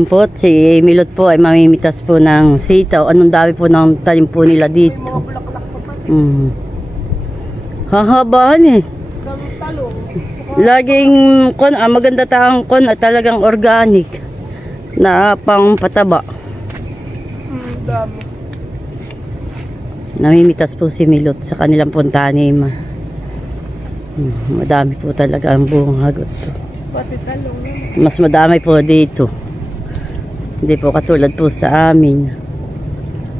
Yan po, si Milot po ay mamimitas po ng sitaw. Anong dami po ng talim po nila dito. Hahabaan eh. Laging maganda taang talagang organic na pang pataba. Namimitas po si Milot sa kanilang puntanim. Madami po talaga ang buong hagot. Pati talong. Mas madami po dito. Hindi po katulad po sa amin.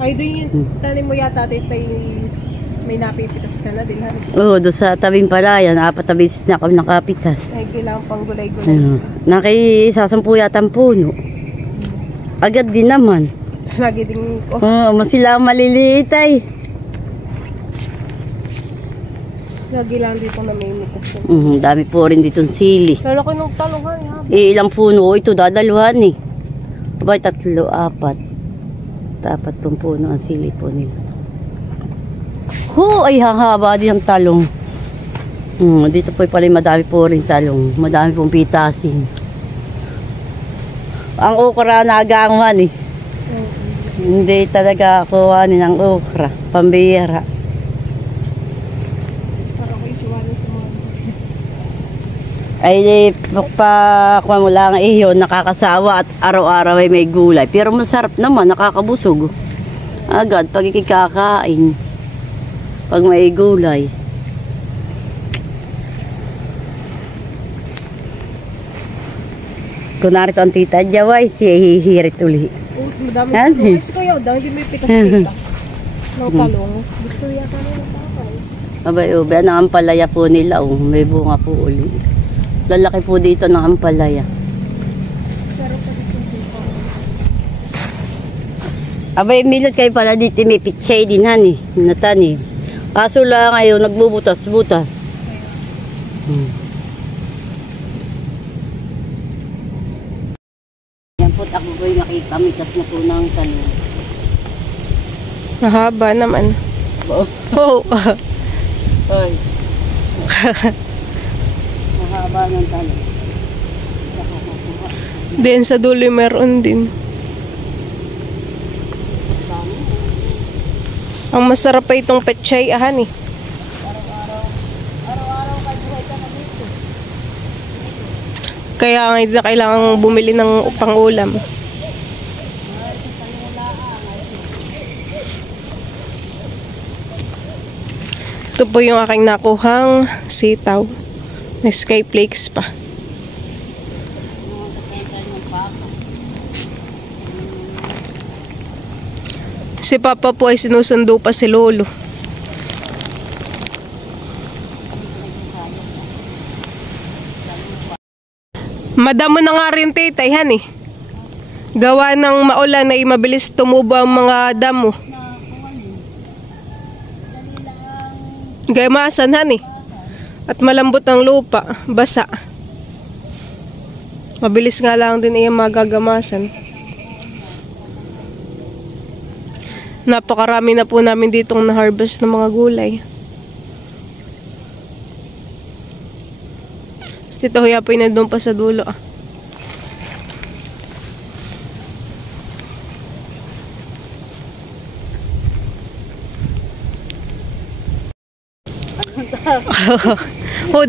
Ay, doon yung tanim mo yata, tay, may napipitas ka na din, ha? Oo, doon sa tabing palayan, 4 na beses na ako nakapitas. Ay, kailangan pang gulay-gulay. Nakisasampu yata ang puno. Agad din naman. Lagi din, mas sila maliliit ay. Lagi lang dito na may mitas. Dami po rin ditong sili. Lalaki ng talong, ha? Ilang puno ito, dadaluhan eh. Abay, 3, 4. Dapat pong puno ang sili po nila. Ay hahaba din ang talong. Dito po pala madami po rin talong. Madami pong pitasin. Ang okra nagangwan eh. Hindi talaga kuhanin ang okra. Pambihira. Ay kuha mo lang iyon, nakakasawa at araw-araw ay may gulay. Pero masarap naman, nakakabusog. Agad pag ikikakain. Pag may gulay. Kung narito ang tita Jaway, siya hihirit uli. Madami talong. Kasi kayo, dahil may pitas kita. Ng talong. Gusto yata nila ng tatay. Abay, ang ampalaya po nila. May bunga po uli. Lalaki po dito ng ampalaya. Abay, Milot kayo pala dito may pitsay din han eh. Natanim. Kaso lang ngayon, nagbubutas-butas. Yan po, ako po yung nakikamitas na po ng talong. Mahaba naman. Oo. Ay. Mahaba ng talong. Din sa dulo meron din. Ang masarap pa itong pechay, ahan eh. Araw-araw kayo buhay ka na dito. Kaya nga hindi na kailangan bumili ng pang-ulam. Ito po yung aking nakuhang sitaw. May sky flakes pa. Si Papa po ay sinusundo pa si Lolo. Madamo na nga rin titayhan eh. Gawa ng maulan ay mabilis tumubo ang mga damo. Gaymasan han eh. At malambot ang lupa, basa. Mabilis nga lang din iyang magagamasan. Napakarami na po namin ditong na-harvest ng mga gulay. Tito Huya po na doon pa sa dulo.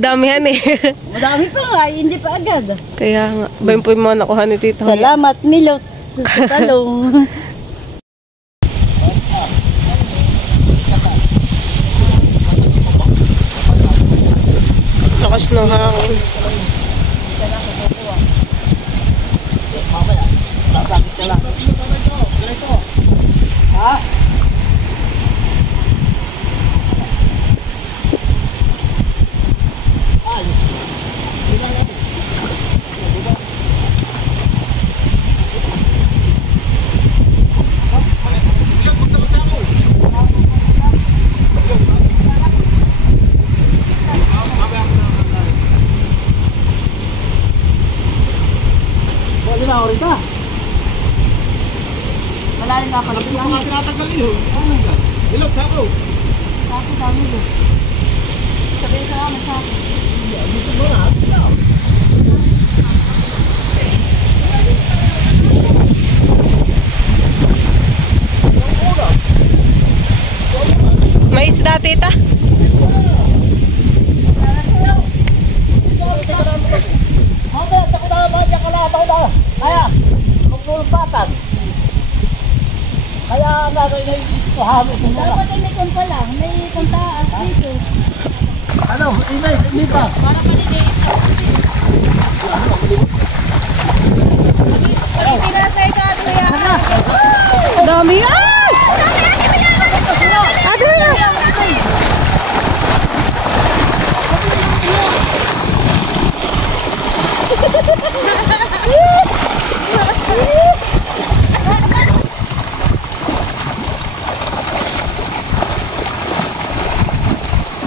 Damihan eh. Madami pa nga, hindi pa agad. Kaya nga, bayan po yung mga nakuha ni Tito Huya. Salamat, Milot, sa talong. Lakas ng hangin. Malalim na ako. Tinatanggalin yun. Ilog, sabaw. Sabi sa amin yun. Sabihin sa amin sa akin. Dito mo na. isda, tita. Kaya ang gagawin na ito hamit mo na. Dapat ay may kunta lang. May kunta at dito. Ano? Hindi pa. Para maliliit. Pinasay ka ito yan. Dami yan! Ate yan!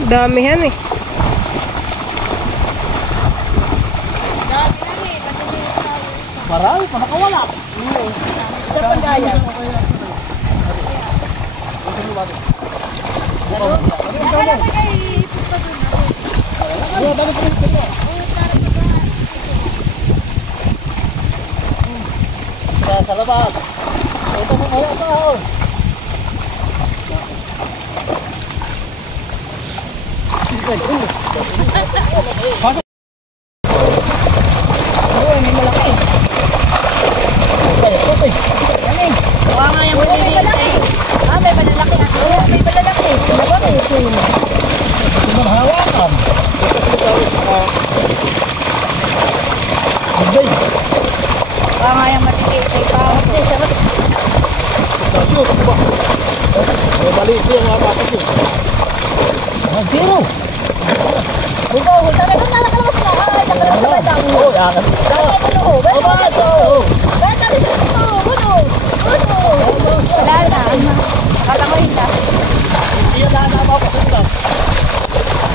Dami yan eh. Marami pa nakawala. Sa Pangayan. Sa labas. Ito mo kaya ito. Kuha nga yung maliliit. Ah, may malalaki. May malalaki. Hawakan. Kuha nga yung maliliit. Balik siya nga patas yun. Zero. Ikaw, talagang nalakalabas na. Ay, nakalabas na ba daw? Oo, yan. Wala na. Nakalangoy na. Hindi na napapasin lang.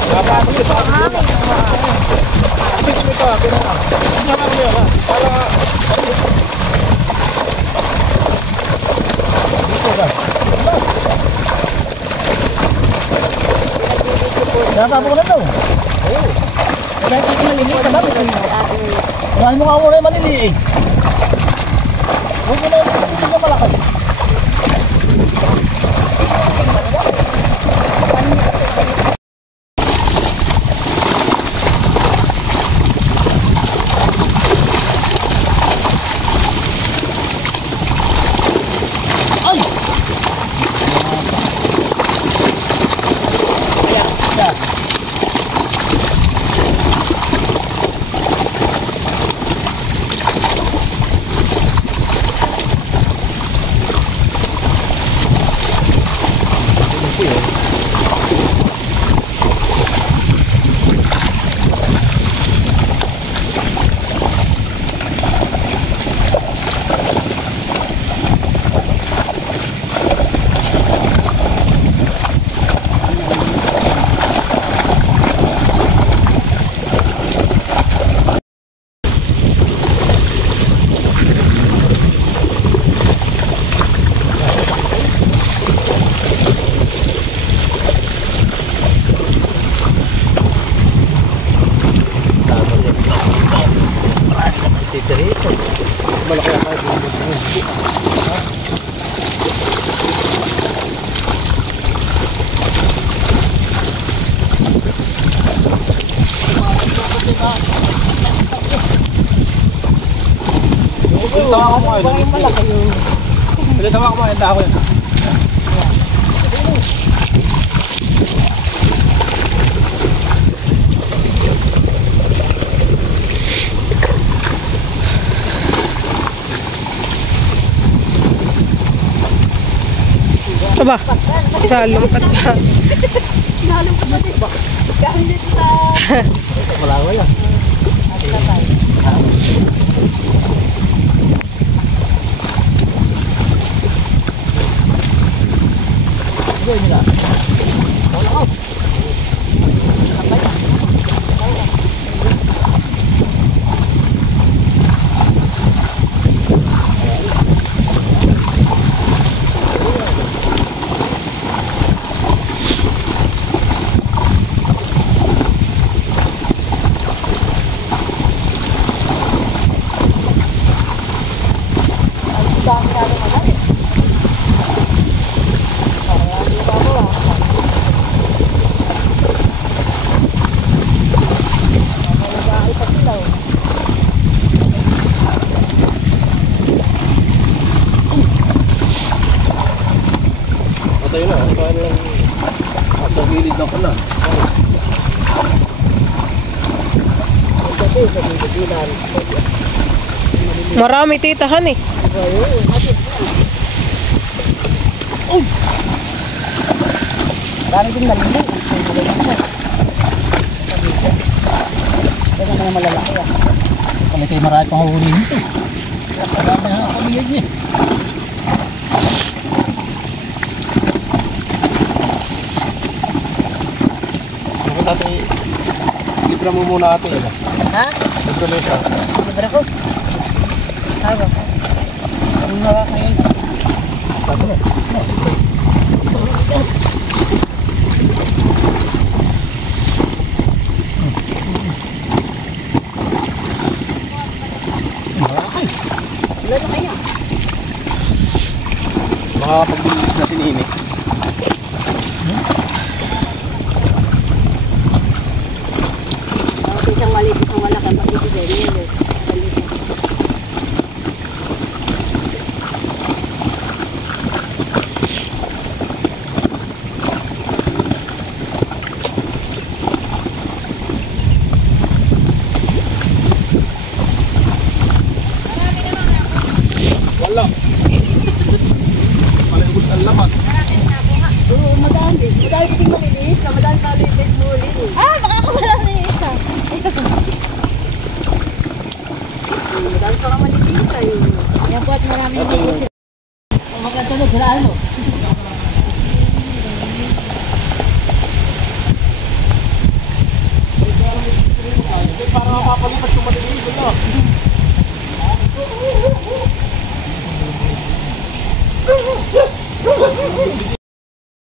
Napapasin pa. Hindi kami ka. Hindi naman kami ka. Para... Dito ka. Napapasin na daw. Oo. Kaya hindi maliliit ka dapat. Kumain mo nga muna yung maliliit. Huwag mo na yung malaki. Tawa ko mo yun. Tawa ko mo yun. Tawa ko yun. Aba, nalumpat pa. Nalumpat pa din. Gamit sa... Wala. Madami. Marami titahan eh. Marami din malili. Ito naman malalaki ah. Kali kayo marami pang huhulihin ito. Marami na ang pamilya niya. Bakit ate, libra mo muna ate. Ha? Libra mo ito. Libre ko. Hawa. Ang hawa kayo. Sabi na. Wala na kaya. Baka pagbilis na sinini. Isang maliit, isang malaki. Magbibigay niya. Wala. Malibos ang laman. Oo, madami. Madami din maliliit. Madami maliliit mo ulit. Nakakawala na yung isa. Madami pa nga maliliit tayo. Yan po at maraming mga po sila. Magkatulog, siraan mo. Parang nakakalipas yung maliliit. Wala.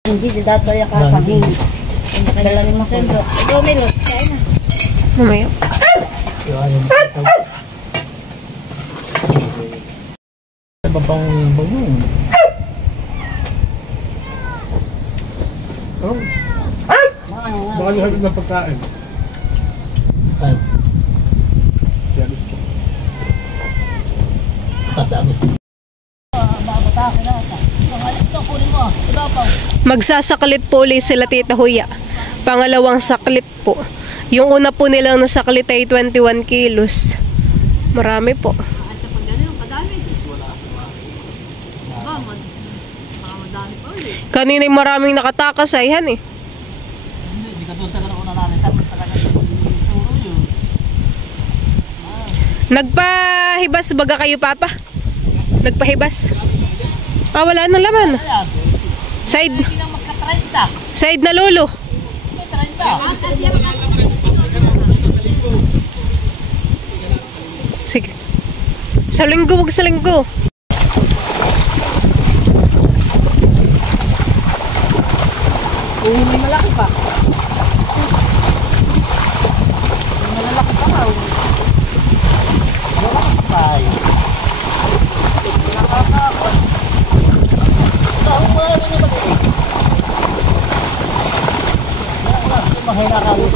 Hindi, dato yung kakangin. Dalawin mo sendo. Ikaw may lot. Kaya na. Mamaya. Iba pang bagong. Baka yung hatid ng pagkain. Ay, Kaya gusto. kasabi. Magsasaklit po ulit sila Tita Huya. Pangalawang saklit po. Yung una po nilang nasaklit ay 21 kilos. Marami po. Kanina maraming nakatakas ay han eh. Hindi ka doon talaga una namin. Tapos talaga yung turo yun. Nagpahibas baga kayo papa? Nagpahibas? Ah, wala na laman. Side. Side na lolo. Sige. Sa linggo, wag sa linggo. May malaki pa. May malalaki pa ka. Malaki pa eh. Nakakakot. Saan mo na rin yung mag-iig? Wala, mahina ka rin.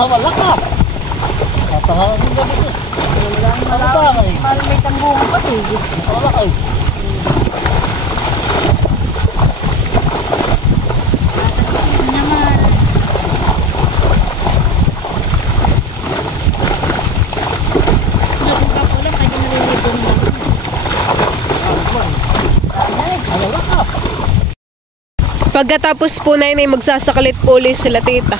Wala ka. Katangalan yung gabi ko. Ano ba kayo? Parang may tanggungan pa eh. Wala kayo. Naman. Napunta po lang. Kaya naliligo mo. Wala ka. Pagkatapos po na yun ay magsasakalit po ulit sila tita.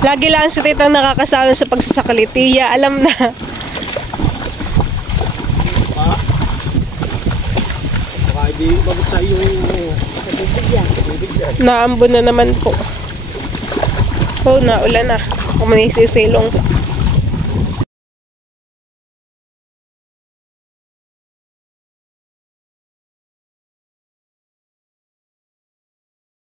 Lagi lang si tita nakakasama sa pagsasakalit. Tiya, alam na. Baka hindi mabot sa iyo yung Naambon na naman po. Oh, naulan na. Kung may sisilong.